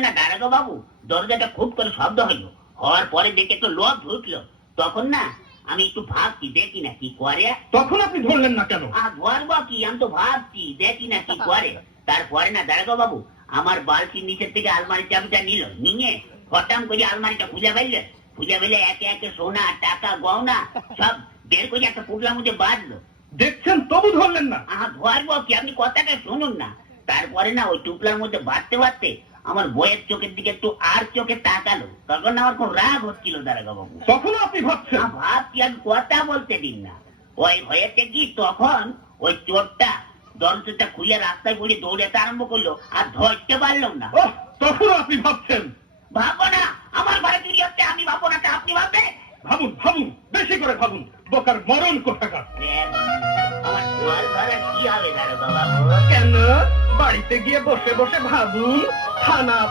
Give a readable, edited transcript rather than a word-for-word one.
সময় না দারোগা বাবু দরজাটা খুব করে শব্দ হইলো, হওয়ার পরে দেখে তো লোক ঢুকলো। তখন না আমি একটু ভাবছি দেখি না কি করে। তখন আপনি ধরলেন না কেন? ধরবো কি, আমি তো ভাবছি দেখি না কি করে। তারপরে না দারোগা বাবু আমার বালতির নিচের থেকে আলমারি চাবিটা নিল, নিয়ে হঠাৎ করে আলমারিটা খুলে ফেললেন। খুলে ফেলে একে একে সোনা টাকা গহনা সব বের করে একটা পুটলার মধ্যে বাঁধলো। দেখছেন তবু ধরলেন না? ধরবো কি, আপনি কথাটা শুনুন না। তারপরে না ওই টুকলার মধ্যে বাঁধতে বাঁধতে আমার বইয়ের চোখের দিকে একটু আর চোখে তাকালো। তখন আমার খুব রাগ হচ্ছিল দারোগা বাবু। তখন আপনি ভাবছেন? ভাবছি, আমি কথা বলতে দিন না। ওই হয়েছে কি, তখন ওই চোরটা দরজাটা খুলে রাস্তায় পড়ে দৌড়াতে আরম্ভ করলো, আর ধরতে পারলাম না। তখন আপনি ভাবছেন? ভাববো না, আমার ঘরে চুরি হচ্ছে, আমি ভাববো না, আপনি ভাববে? ভাবুন ভাবুন, বেশি করে ভাবুন, বোকার মরণ কোথাকার। আমার ঘর ধরা কি হবে দারোগা বাবু? কেন? বাড়িতে গিয়ে বসে বসে ভাবুন, থানা